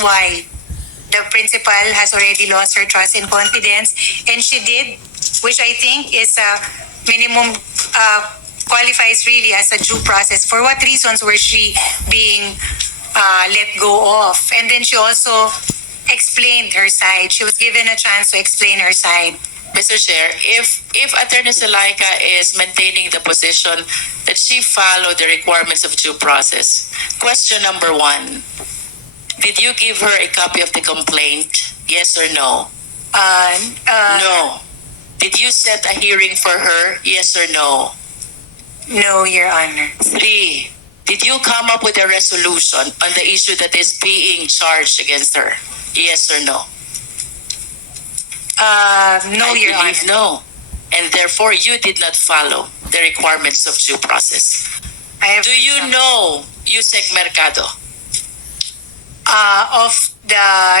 why the principal has already lost her trust and confidence, and she did, which I think is a minimum qualifies really as a due process. For what reasons were she being let go of? And then she also explained her side. She was given a chance to explain her side. Mr. Chair, if Attorney Zalaika is maintaining the position that she followed the requirements of due process, question number 1, did you give her a copy of the complaint? Yes or no? No. Did you set a hearing for her? Yes or no? No, Your Honor. 3, did you come up with a resolution on the issue that is being charged against her? Yes or no? No, Your Honor. I believe no. And therefore, you did not follow the requirements of due process. Do you know Yusek Mercado?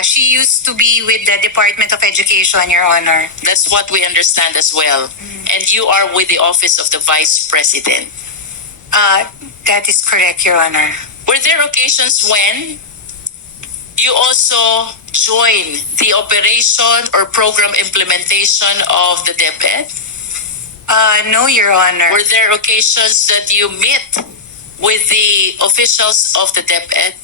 She used to be with the Department of Education, Your Honor. That's what we understand as well. And you are with the Office of the Vice President. That is correct, Your Honor. Were there occasions when you also joined the operation or program implementation of the DepEd? No, Your Honor. Were there occasions that you met with the officials of the DepEd?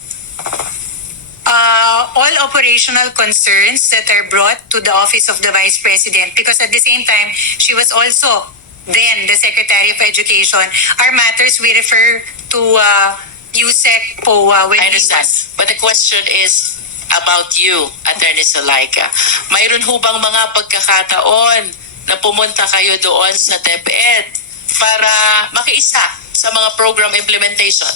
All operational concerns that are brought to the Office of the Vice President, because at the same time, she was also then the Secretary of Education, are matters we refer to USEC POA. When I understand. But the question is about you, Attorney Zalaika. Mayroon ho bang mga pagkakataon na pumunta kayo doon sa DepEd para makiisa sa mga program implementation?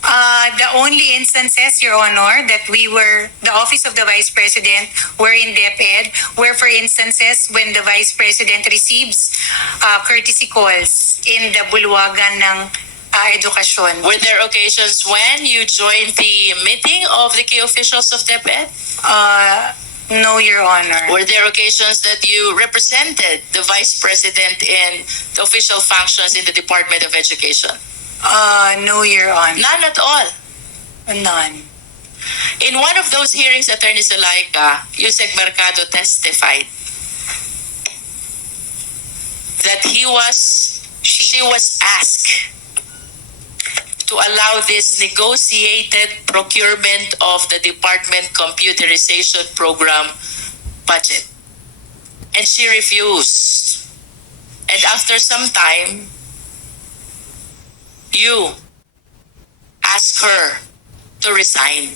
The only instances, Your Honor, that the Office of the Vice President were in DepEd were for instances when the Vice President receives courtesy calls in the bulwagan ng edukasyon. Were there occasions when you joined the meeting of the key officials of DepEd? No, Your Honor. Were there occasions that you represented the Vice President in the official functions in the Department of Education? No, Your Honor. None at all? None. In one of those hearings, Attorney Zalaika, Yusek Mercado testified that she was asked to allow this negotiated procurement of the department computerization program budget. And she refused. And after some time, you asked her to resign.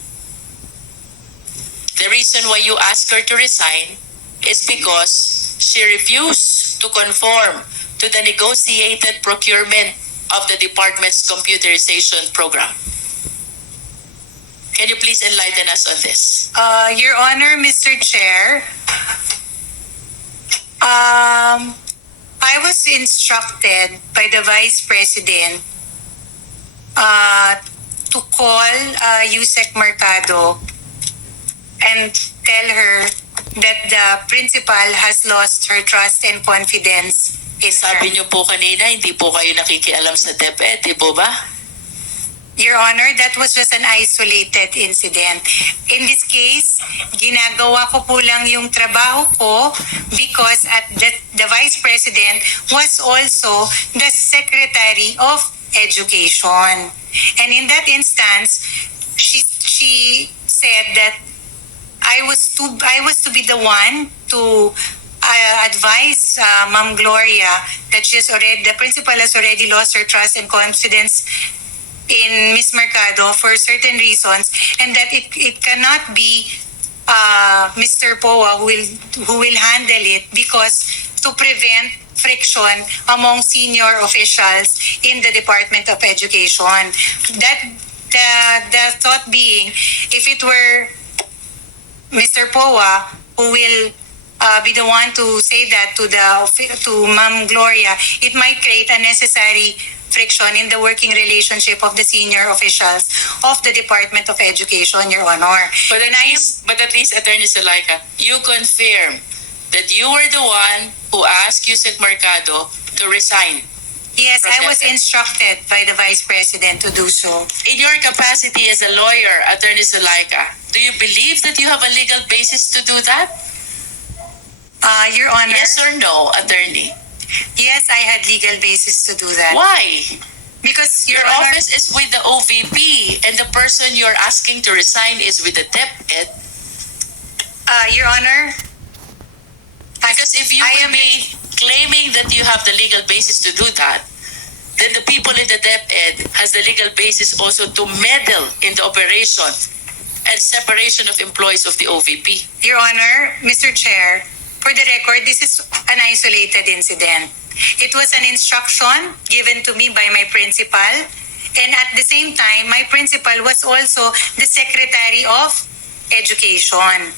The reason why you asked her to resign is because she refused to conform to the negotiated procurement of the department's computerization program. Can you please enlighten us on this? Your Honor, Mr. Chair, I was instructed by the Vice President to call Yusek Mercado and tell her that the principal has lost her trust and confidence in Sabi her. niyo po kanina, hindi po kayo nakikialam sa DepEd, di po ba? Your Honor, that was just an isolated incident. In this case, ginagawa ko po lang yung trabaho ko because the Vice President was also the Secretary of Education. And in that instance, she said that I was to be the one to advise Ma'am Gloria that the principal has already lost her trust and confidence in Ms. Mercado for certain reasons, and that it cannot be Mr. POA who will handle it, because to prevent friction among senior officials in the Department of Education. That the thought being, if it were Mr. POA who will be the one to say that to Ma'am Gloria, it might create unnecessary friction in the working relationship of the senior officials of the Department of Education, Your Honor. But at least, Attorney Zalaika, you confirm that you were the one who asked Yusek Mercado to resign. Yes, from I was DepEd? instructed by the Vice President to do so. In your capacity as a lawyer, Attorney Zulaika, do you believe that you have a legal basis to do that? Your Honor, Yes or no, attorney? yes, I had legal basis to do that. Why? Because, Your Your Honor, office is with the OVP and the person you're asking to resign is with the DepEd. Your Honor, Because if you I will am- be claiming that you have the legal basis to do that, then the people in the DepEd has the legal basis also to meddle in the operation and separation of employees of the OVP. Your Honor, Mr. Chair, for the record, this is an isolated incident. It was an instruction given to me by my principal, and at the same time, my principal was also the Secretary of Education.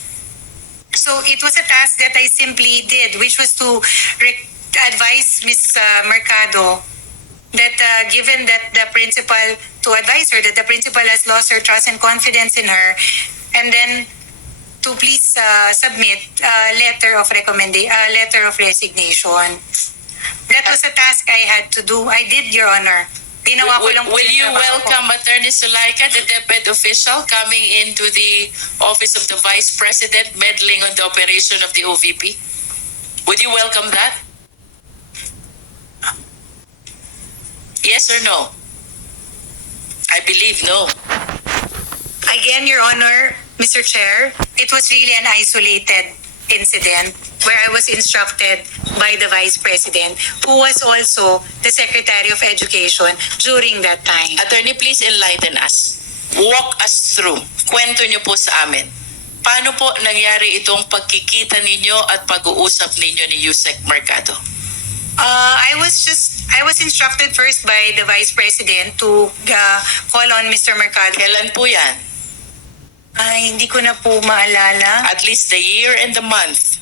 So it was a task that I simply did, which was to advise Ms. Mercado that given that the principal, to advise her that the principal has lost her trust and confidence in her, and then to please submit a letter of resignation. That was a task I had to do. I did, Your Honor. Ginawa ko lang po Will yung you trabaho ko. welcome Attorney Zulaika, the DepEd official, coming into the office of the Vice President meddling on the operation of the OVP? Would you welcome that? Yes or no? I believe no. Again, Your Honor, Mr. Chair, it was really an isolated incident where I was instructed by the Vice President, who was also the Secretary of Education during that time. Attorney, please enlighten us. Walk us through. Kwento niyo po sa amin. Paano po nangyari itong pagkikita ninyo at pag-uusap ninyo ni Yusek Mercado? I was instructed first by the Vice President to call on Mr. Mercado. Kailan po yan? Ay, hindi ko na po maalala. At least the year and the month.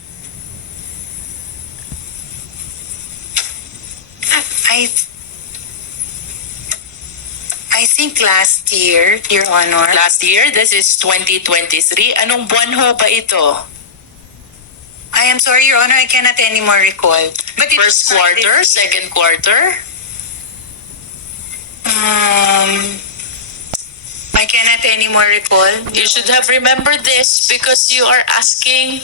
I think last year, Your Honor. Last year, this is 2023. Anong buwan ho ba ito? I am sorry, Your Honor, I cannot anymore recall. But it First was not quarter, this year. second quarter? I cannot anymore recall. You should have remembered this because you are asking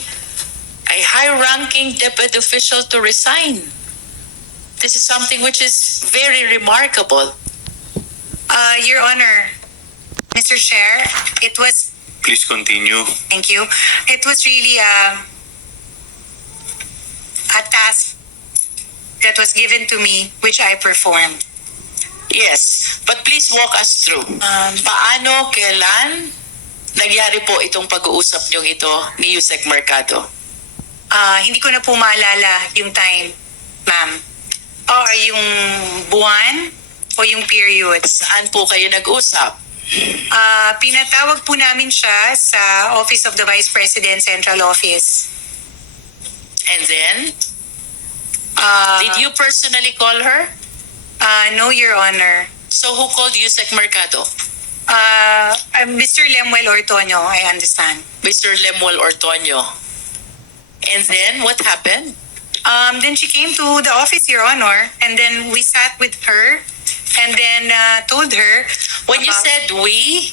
a high-ranking DepEd official to resign. This is something which is very remarkable. Your Honor, Mr. Chair, it was, Please continue. thank you, it was really a task that was given to me, which I performed. Yes, but please walk us through. Paano, kailan nangyari po itong pag-uusap niyong ito ni Yusek Mercado? Hindi ko na po maalala yung time, ma'am. Or yung buwan o yung period. Saan po kayo nag-usap? Pinatawag po namin siya sa Office of the Vice President Central Office. And then, did you personally call her? No, Your Honor. So who called Yusek Mercado? Mr. Lemuel Ortonio, I understand. Mr. Lemuel Ortonio. And then, what happened? Then she came to the office, Your Honor, and then we sat with her and then told her. When you about- said we,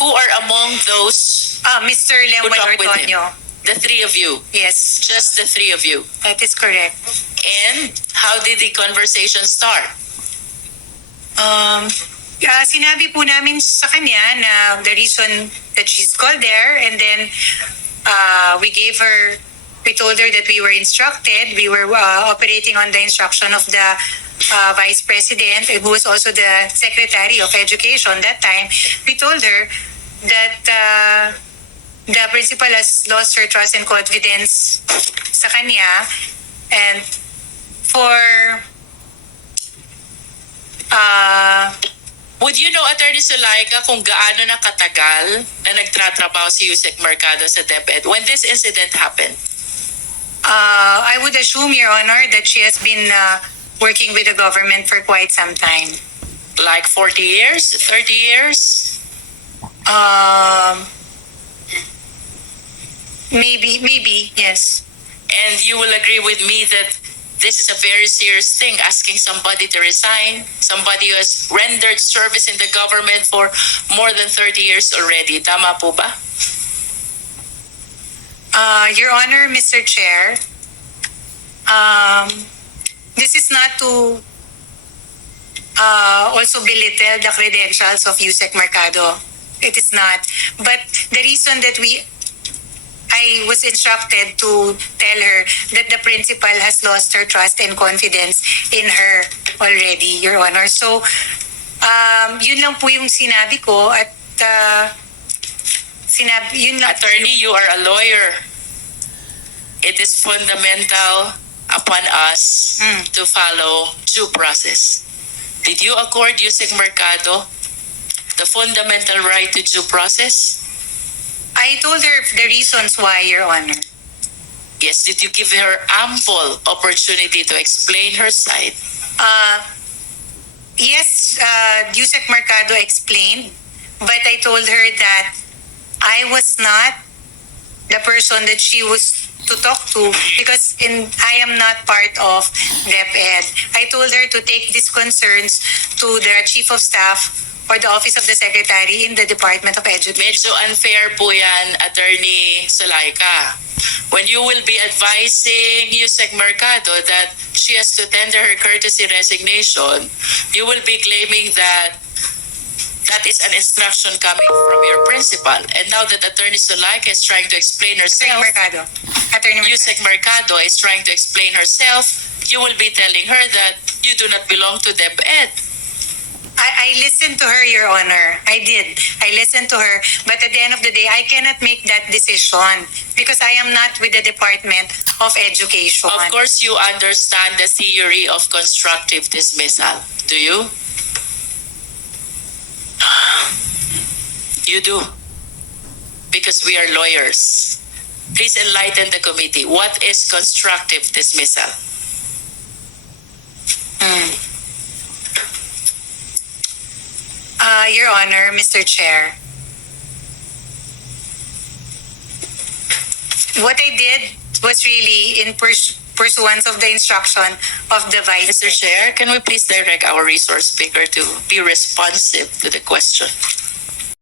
who are among those, Mr. Lemuel talked with Ortonio. the three of you? Yes, Just the three of you. that is correct. And how did the conversation start? Sinabi po namin sa kanya na the reason that she's called there, and then we told her that we were instructed, we were operating on the instruction of the Vice President, who was also the Secretary of Education that time. We told her that the principal has lost her trust and confidence sa kanya, and for Would you know, Attorney Zulaika, kung gaano na katagal na nagtratrabaho si Yusek Mercado sa DepEd when this incident happened? I would assume, Your Honor, that she has been working with the government for quite some time. Like 40 years? 30 years? Maybe, yes. And you will agree with me that this is a very serious thing, asking somebody to resign, somebody who has rendered service in the government for more than 30 years already. Tama po ba? Your Honor, Mr. Chair, this is not to also belittle the credentials of Yusek Mercado. It is not. But the reason that I was instructed to tell her that the principal has lost her trust and confidence in her already, Your Honor. So, yun lang po yung sinabi ko at yun lang. Attorney, you are a lawyer. It is fundamental upon us to follow due process. Did you accord Yusek Mercado the fundamental right to due process? I told her the reasons why, Your Honor. Yes, did you give her ample opportunity to explain her side? Yes, Yusek Mercado explained, but I told her that I was not the person that she was to talk to because I am not part of DepEd. I told her to take these concerns to the Chief of Staff or the Office of the Secretary in the Department of Education. Medyo unfair po yan, Attorney Sulaika. When you will be advising Yusek Mercado that she has to tender her courtesy resignation, you will be claiming that that is an instruction coming from your principal. And now that Attorney Sulaika is trying to explain herself, Attorney Mercado. Yusek Mercado is trying to explain herself, you will be telling her that you do not belong to DepEd. I listened to her, Your Honor. I did. I listened to her. But at the end of the day, I cannot make that decision because I am not with the Department of Education. Of course, you understand the theory of constructive dismissal. Do you? You do. Because we are lawyers. Please enlighten the committee. What is constructive dismissal? Your Honor, Mr. Chair, what I did was really in pursuance of the instruction of the Vice Mr. Chair, can we please direct our resource speaker to be responsive to the question?